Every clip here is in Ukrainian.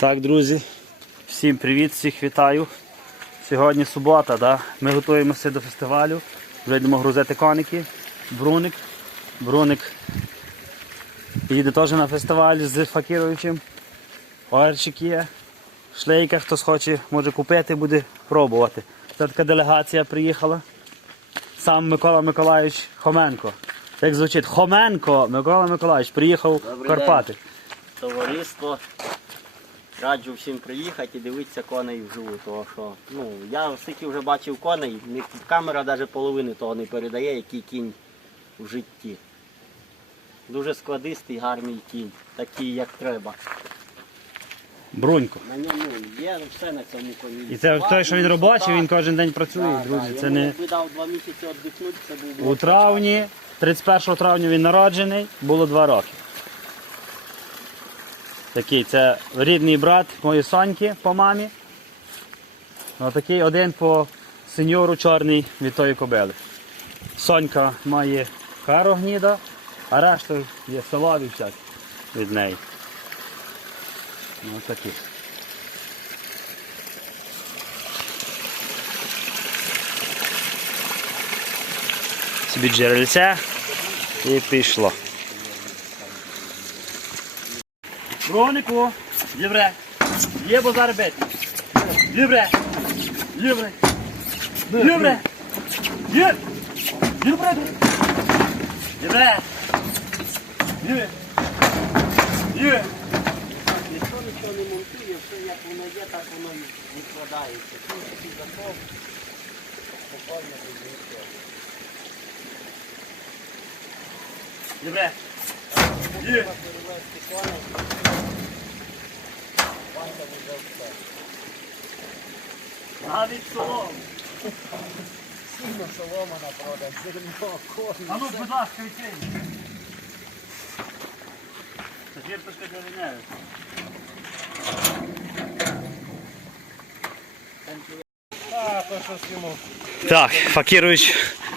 Так, друзі, всім привіт, всіх вітаю. Сьогодні субота, да? ми готуємося до фестивалю. Вже йдемо грузити коники. Бруник. Бруник їде теж на фестиваль з Факіровичем. Орчик є. Шлейка, хтось хоче, може купити, буде пробувати. Це така делегація приїхала. Сам Микола Миколаївич Хоменко. Як звучить Хоменко Микола Миколаївич приїхав в Карпати. товариство. Раджу всім приїхати і дивитися коней вживу. Тому що ну, я стільки вже бачив коней, камера навіть половини того не передає, який кінь в житті. Дуже складистий, гарний кінь, такий як треба. Брунько. На ньому є все на цьому коні. І це той, що він робочий, він кожен день працює, друзі. Це не дав два місяці віддихнути, це був у травні, 31 травня він народжений, було два роки. Такий, це рідний брат моєї Соньки по мамі. Ну, такий один по сеньору чорний від тої кобили. Сонька має каро гніда, а решта є солові всякі від неї. Ну, такі. собі джерельце і пішло. Бронику, євре, є базар бити. Євре, євре, євре, є, євре, євре, є, є. Ніхто нічого не монтує, все як воно є, так воно і відкладається. Тут такий закон, спокійно без нічого. Євре, є. Навіть солом. Сильно солома на продаж, зерно, корм. А ну, будь ласка, відкрий. Це фірточка для ліневи. Так, Факірович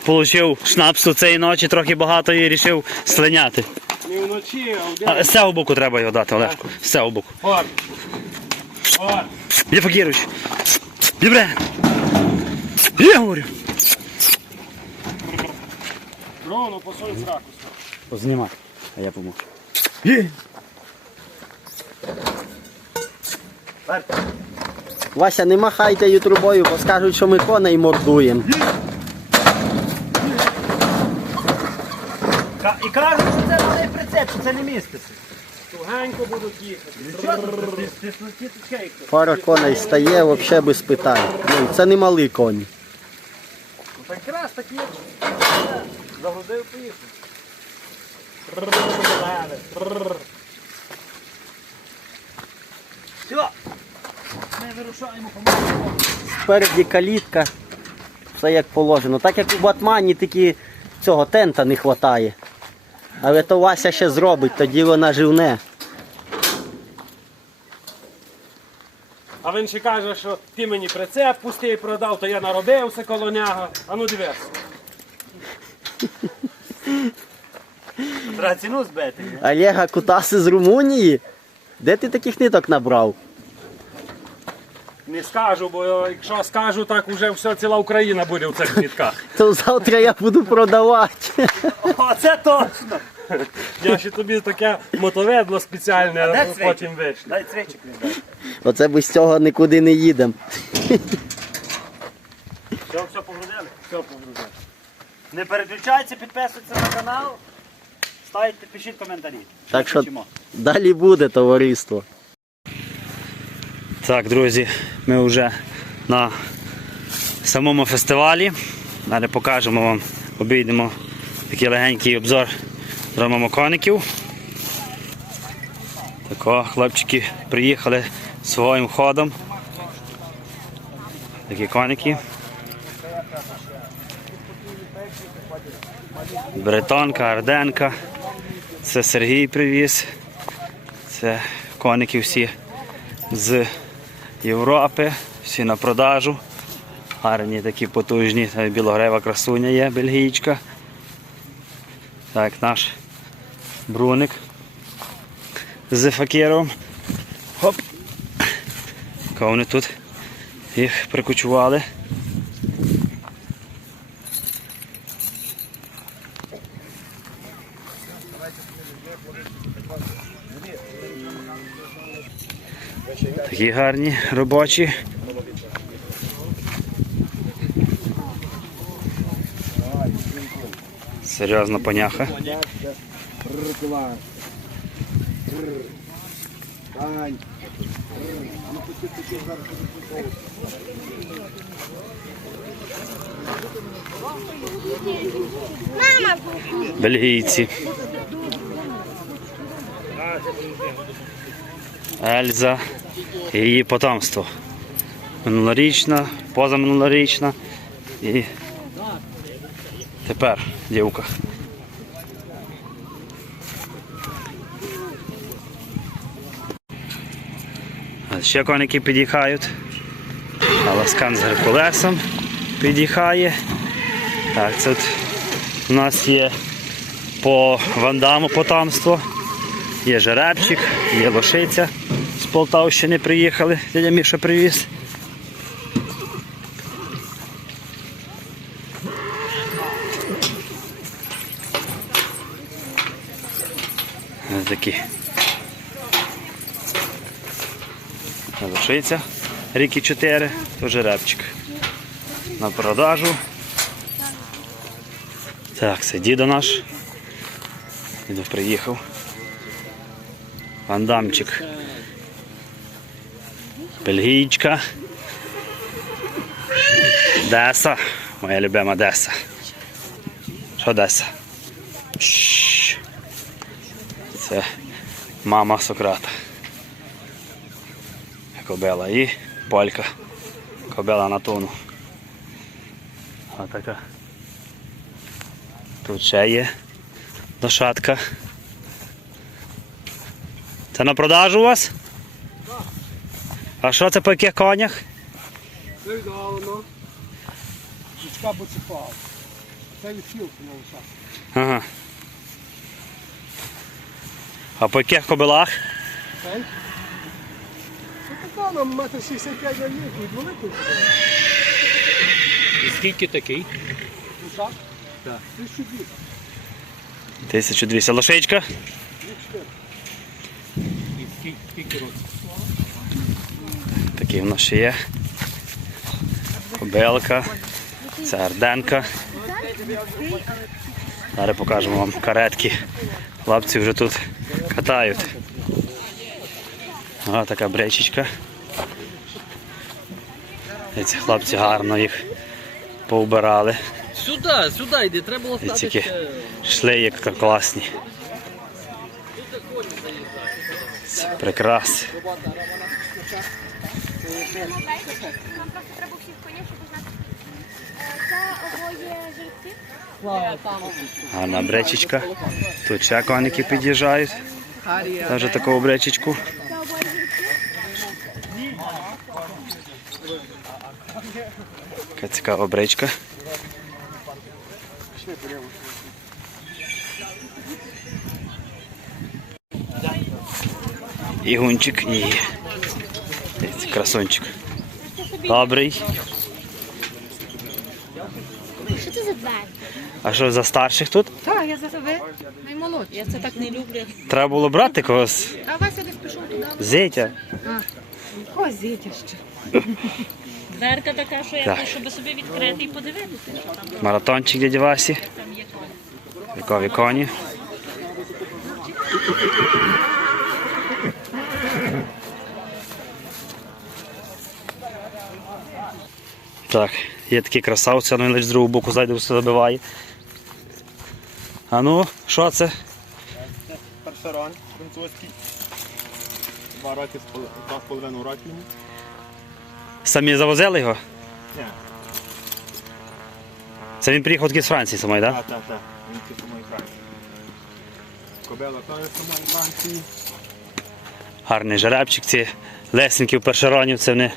отримав шнапсу цієї ночі, трохи багато і вирішив слиняти. Не вночі, а в А, день. з цього боку треба його дати, Олежко. З цього боку. От. От. Є Факірович. Добре. Я говорю. Ровно посоль з ракусу. Знімай, а я поможу. Є. Вася, не махайте її трубою, бо скажуть, що ми коней мордуємо. Ка- І кажуть, що це не міститься. Тугенько будуть їхати. Пара коней стає взагалі без питань. Ну, це не малий конь. Так раз так є. Загрузив поїхав. Все. Ми вирушаємо помогу. Спереді калітка. Все як положено. Так як у Батмані, тільки цього тента не вистачає. Але то Вася ще зробить, тоді вона живне. А він ще каже, що ти мені прицеп пустий продав, то я наробився коло нього. А ну дивись. Треба ціну збити. Олега Кутаси з Румунії? Де ти таких ниток набрав? Не скажу, бо якщо скажу, так уже все ціла Україна буде в цих квітках. То завтра я буду продавати. Оце точно. Я ще тобі таке мотоведло спеціальне цвіт? потім вийшлю. Дай цвечик віддай. Оце без цього нікуди не їдемо. Все, все погрузили? Все погрузили. Не переключайтеся, підписуйтесь на канал. Ставте, пишіть коментарі. Так що далі буде товариство. Так, друзі, ми вже на самому фестивалі. Далі покажемо вам, обійдемо такий легенький обзор зробимо коників. Тако, хлопчики приїхали своїм ходом. Такі коники. Бретонка, Арденка. Це Сергій привіз. Це коники всі з Європи, всі на продажу. Гарні такі потужні, білогрева красуня є, бельгійська. Так, наш бруник з факіром. Хоп. Кого вони тут їх прикучували. Такі гарні робочі. Серйозна поняха. Бельгійці. Ельза і її потомство. Минулорічна, позаминулорічна і тепер дівка. Ще коники під'їхають. Аласкан з Геркулесом під'їхає. Так, це у нас є по вандаму потомство. Є жеребчик, є лошиця. З Полтавщини приїхали, дядя Міша привіз. Ось такі. Лошиця, ріки 4, то жеребчик. На продажу. Так, це дідо наш. Дідо приїхав. Вандамчик. Бельгійчка. Деса. Моя любима Деса. Що Деса? Це мама Сократа. Кобела і полька. Кобела на тону. А така. Тут ще є лошадка. Це на продажу у вас? А що це по яких конях? Видавно. Дічка буцефал. Це відхилки на ушах. Ага. А по яких кобилах? Це така нам метр 65 на ліку, від великої І скільки такий? ушах. Так. Тисячу дві. 1200. Лошичка? І скільки, скільки років? Такі в нас ще є. Кобилка. Це Арденка. Зараз покажемо вам каретки. Хлопці вже тут катають. Ось така бречечка. Ці хлопці гарно їх повбирали. Сюди, сюди йди, треба було стати. тільки йшли як класні. Це прикраси. Нам просто треба всіх. Е, Це обоє жеребці. Гарна бречечка. Тут ще коники під'їжджають. Теж таку бречечку. Це обоє жеребці. Така цікава бречка. І гунчик, і красунчик. Добрий. Що це за двері? А що за старших тут? Так, я за себе наймолодша. Я це так не люблю. Треба було брати когось. А Вася десь пішов туди. Зетя. Ось зітя ще. Дверка така, що я Так. так. щоб собі відкрити і подивитися, що там, Маратончик дяді Васі. там є коні. Вікові коні. Так, є такі красавці, але лише з другого боку зайде все забиває. А ну, що це? Першерон французький. Два роки з два з половиною років. Самі завозили його? Ні. Це він приїхав таки з Франції самої, так? Так, так, так. Він ті самої Франції. Кобела теж з самої Франції. Гарний жеребчик, ці лесеньків першеронів, це вони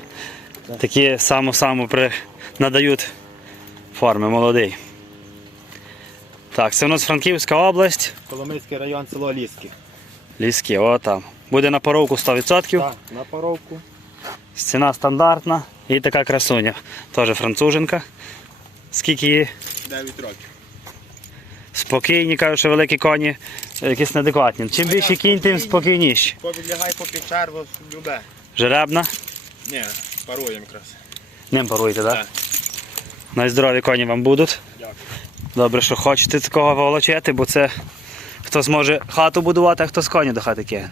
такі само-само при... надають форми молодий. Так, це у нас Франківська область. Коломийський район, село Ліське. Ліські, о там. Буде на поровку 100%. Так, на паровку. Ціна стандартна і така красуня. Теж француженка. Скільки її? 9 років. Спокійні, кажуть, що великі коні якісь неадекватні. Чим більше кінь, тим спокійніші. Повідлягай по черво, любе. Жеребна, Ні, паруємо якраз. ним паруйте, так? Так. Найздорові коні вам будуть. Дякую. Добре, що хочете такого волочити, бо це хтось може хату будувати, а хтось коні до хати кине.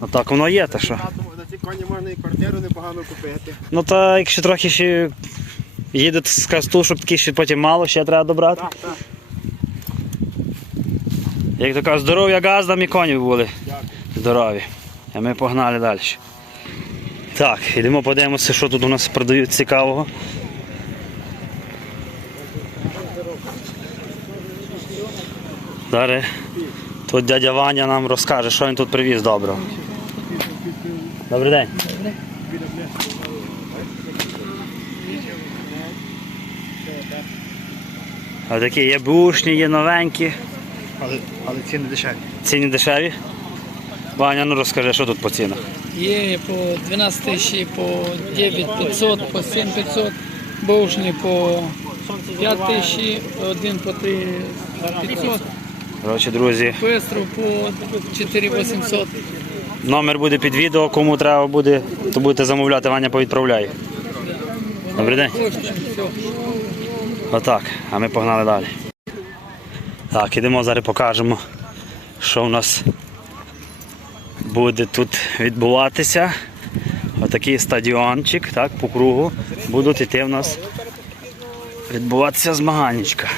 Отак воно є, та що. На ці коні можна і квартиру непогано купити. Ну та якщо трохи ще їдуть з касту, щоб такі ще потім мало, ще треба добрати. Так, так. Як така здоров'я газдам і коні були. Здорові. А ми погнали далі. Так, йдемо подивимося, що тут у нас продають цікавого. Зараз тут дядя Ваня нам розкаже, що він тут привіз доброго. Добрий день. А такі є бушні, є новенькі. Але, але ціни дешеві. Ціни дешеві. Ваня, ну розкажи, що тут по цінах. Є по 12 тисяч, по 9500, по 7500, бушні по 5 тисяч, один по 3500, Коротше, друзі, пестру по 4800. номер буде під відео, кому треба буде, то будете замовляти, Ваня повідправляє. Добрий день. Отак, а ми погнали далі. Так, ідемо зараз покажемо, що у нас буде тут відбуватися. Отакий стадіончик, так, по кругу. Будуть йти в нас відбуватися змаганнячка.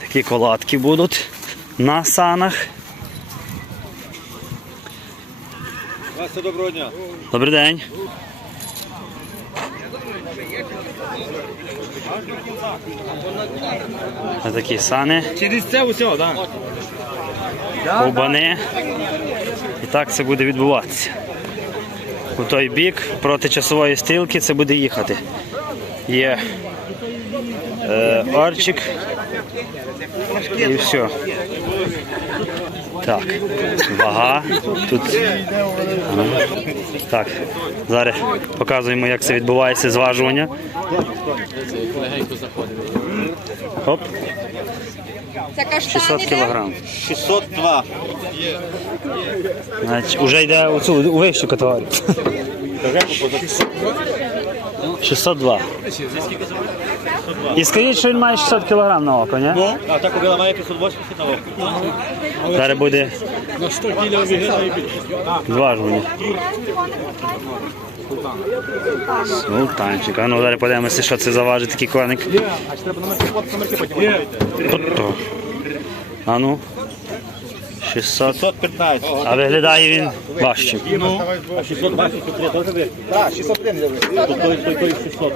Такі колодки будуть на санах. Доброго дня. Добрий день. Ось такі сани, Через це усе, так? ковбани. Так це буде відбуватися. У той бік проти часової стрілки це буде їхати. Є е, орчик. І все. Так, вага. Тут Так, зараз показуємо, як це відбувається зважування. Оп, Це 600 кілограм. 602. Значить, уже йде у цю у вищу категорію. 602. І скажіть, що він має 600 кілограм на око, ні? А так кобила має 580 на око. Зараз буде На 100 кілів виграє. зважування. Султанчик. А ну зараз подивимося, що це за важить такий коник. Ото. А ну. 600. 615. А виглядає він важче. А 620 це теж ви? Так, 603 не ви. То той, той, той 600.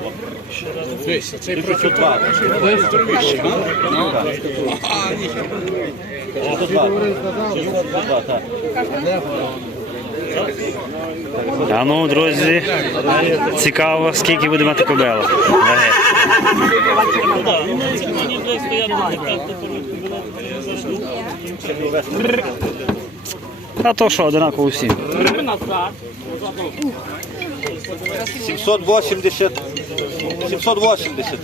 Дивись, цей 602. 602, так. А ну, друзі, цікаво, скільки буде мати кобила. Ваги. А то що, одинаково всім. 780. 780.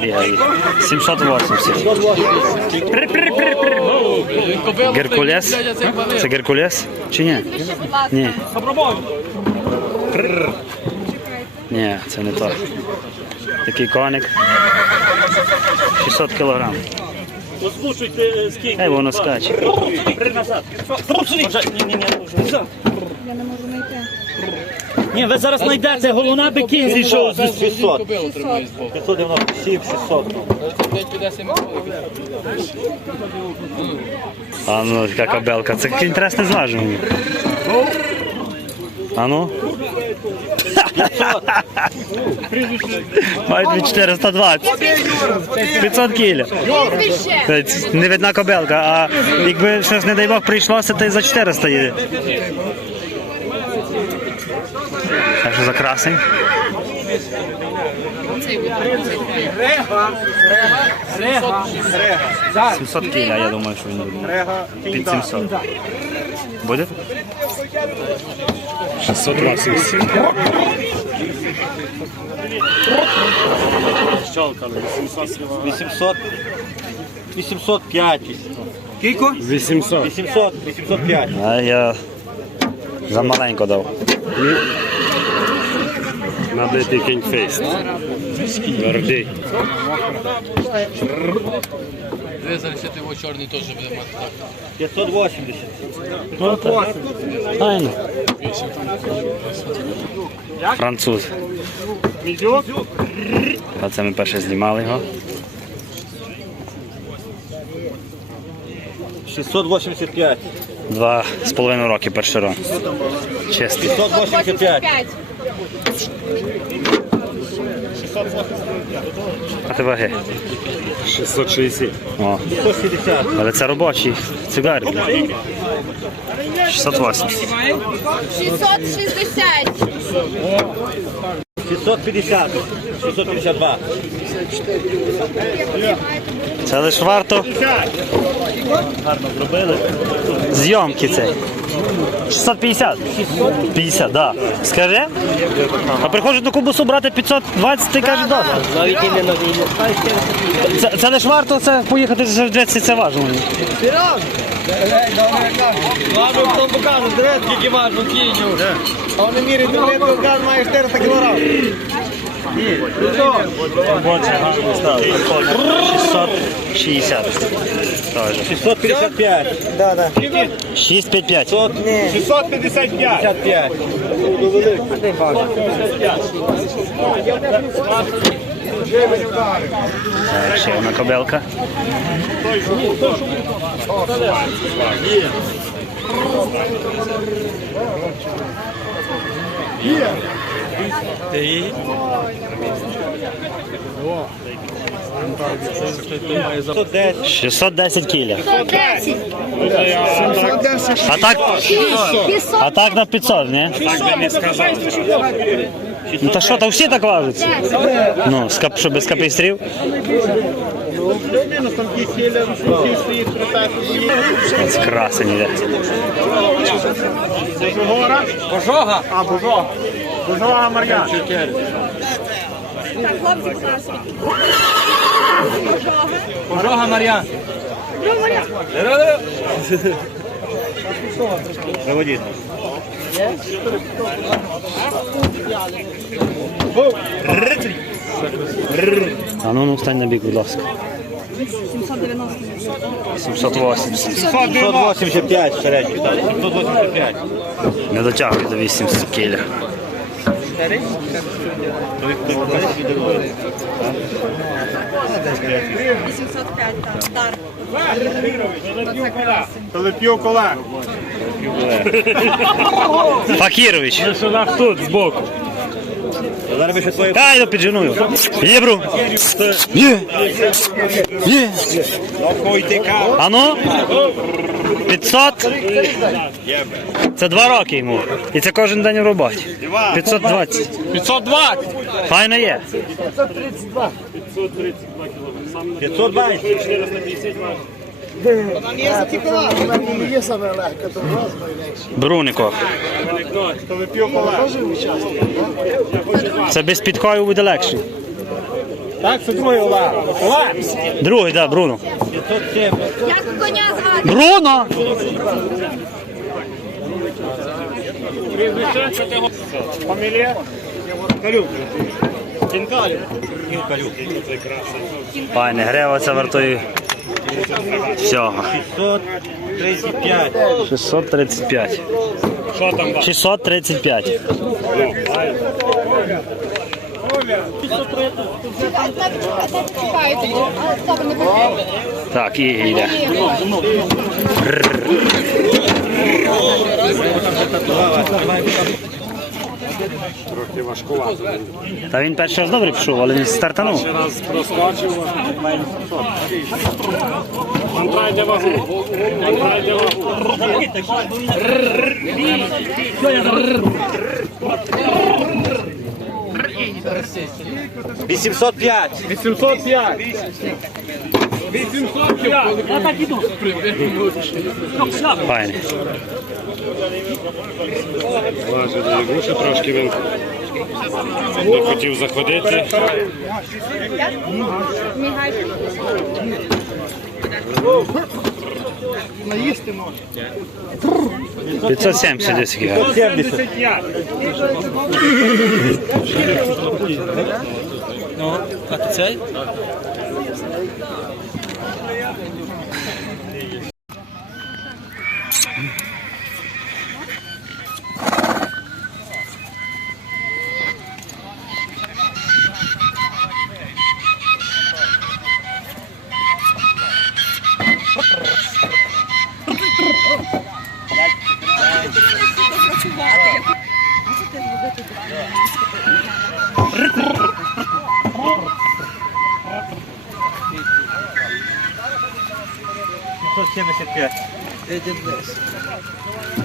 Бігає. 780. Геркулес? Це Геркулес? Чи ні? Ні. Ні, це не то. Такий коник. 600 кілограм. Послухайте, скільки. Ей, воно скаче. Я не можу знайти. Ні, ви зараз знайдете, головна би кінь зійшов. 600. 597, 600. А ну, така кабелка. Це яке інтересне зважування. А ну. Мають від 420. 500 кілів. Це Не видна кобелка, а якби щось, не дай Бог, прийшлося, то й за 400 їде. За красень? Рега. 700 кіля, я думаю, що він буде. Рега, Під 700. Буде? 680. Щелкали, 800 800, 805. Кілько? 800. 800, 805. А я замаленько дав. Набитий кіньфейст. Твердий. Визначити його чорний теж буде мати так. 580. Файно. Француз. А це ми перше знімали його. 685. Два з половиною роки перший рон. Чистий. 685. А ти ваги. 660. О. Але це робочий цигарі. 680. 660. 650. 652. Це лише варто. Гарно зробили. Зйомки цей. 650. 50, да. Скажи? А приходжу до кубусу брати 520, ти каже досить. Навіть іменно. Це, це лише варто це поїхати за 30, це важливо. Ладно, хто покаже, дивись, скільки важно кіню. А вони міряють, ти кожен має 400 кг. 660. Тоже. 655. Да, да. 655. 655. 55. Так, ще одна кобелка. Десь. 610 кіля. 110. А так, а так на 500, ні? Ну та що, то всі так важаться? Ну, з кап- що без капістрів? Це красень іде. А, божога. Божога Мар'ян. Так, хлопці, будь ласка. Божога Мар'ян. Заводіть. А ну, ну встань на бік, будь ласка. 790. 780. 185 середній. так. 185. Не дотягує до 800 кіля. Вісімсот п'ять, так, стар. Телепів колег. Факірович. тут, збоку. Зараз ще твоє Дай до підженую. Є. Є. Є. А ну? 500? Це два роки йому. І це кожен день у роботі. 520. 520. Файно є. 520. Брунико. Телепів колег. Це без підкою буде легше. Так, це другий Олег. Олег. Другий, так, да, Бруно. Як коня звати? Бруно! Фамілія? Калюк. Кінкалю. Файне, грева це вартує всього. 635. 635. Що там? 635. Чекають. Добре, не потрібно. Так, і йде. Трохи важкувато. Та він перший раз добре пішов, але він стартанув. Раз проскочив. Вагу. Вагу. 805. 805. Файне. Важили груші трошки він не хотів заходити. Наїсти можна. 570 десь гігар. 75. А ти цей?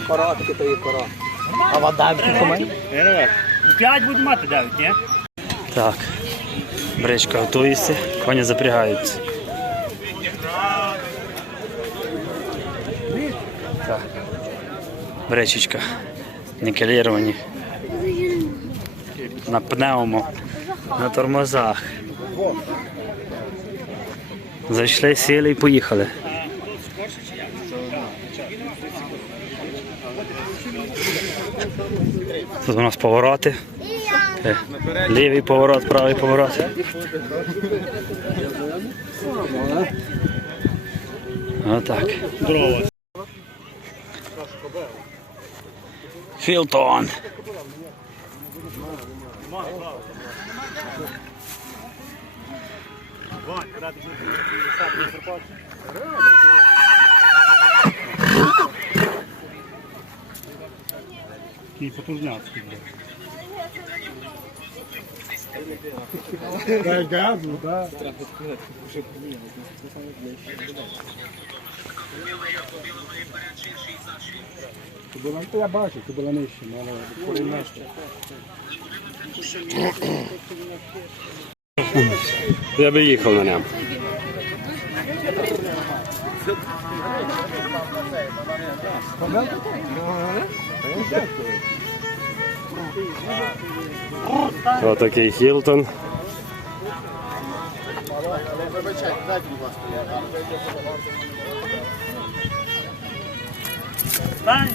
Короткі то і короткі. П'ять будемо мати дев'ять, ні? Так. Бричка готується, коні запрягаються. Так. Бричечка. Нікеліровані. На пневмо. На тормозах. Зайшли, сіли і поїхали. Тут у нас повороти. Лівий поворот, правий поворот. Отак. Філтон. І потужняцький. Дай газу, так. Це я бачу, це була нижче, але коли нижче. Я би їхав на ньому. Van welke tijd? Wat dat je geel dan? Nee,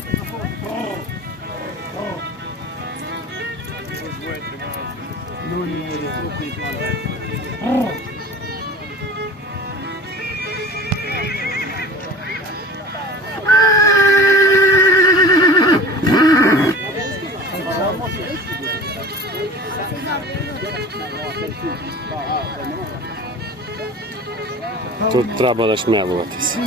Тут треба нашмелуватись.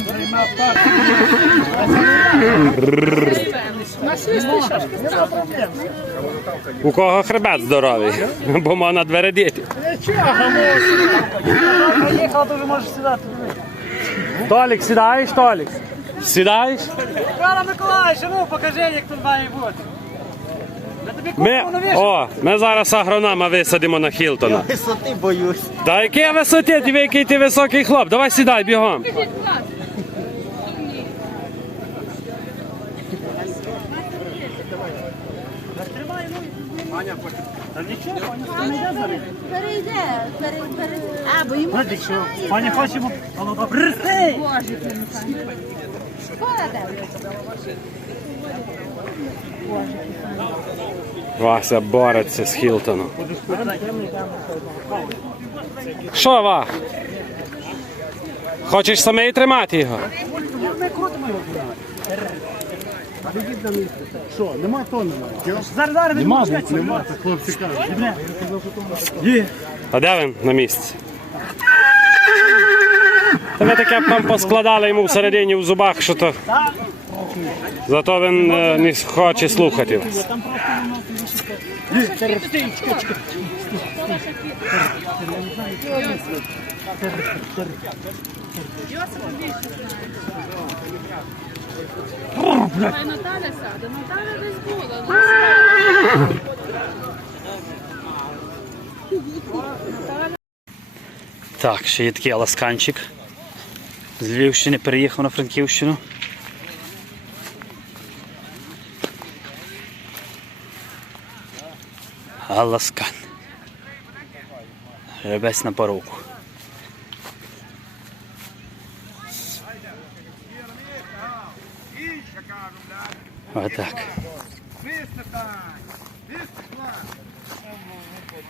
У кого хребет здоровий, бо можна двередіти. Толік, сідаєш, Толік? Сідаєш? Микола Миколаївич, ну покажи, як тут має бути. Ми, о, ми зараз агронома висадимо на Хілтона. Висоти боюсь. Та яке висоті, ти який ти високий хлоп, давай сідай бігом. Перейде, перейде. А, бо йому Пані хочемо. Боже, Шкода де. Вася бореться з Хілтоном. Що, Ва? Хочеш самий тримати його? Що, нема то. Зараз, зараз, Нема, нема, хлопці кажуть. А де він на місці? Та ви таке там поскладали йому всередині в зубах, що то. Зато він е, не хоче слухати вас. Наталя сяде, Наталя десь була. Так, ще є такий аласканчик. З Львівщини переїхав на Франківщину. Аласкан. Жеребець на паровку. Отак.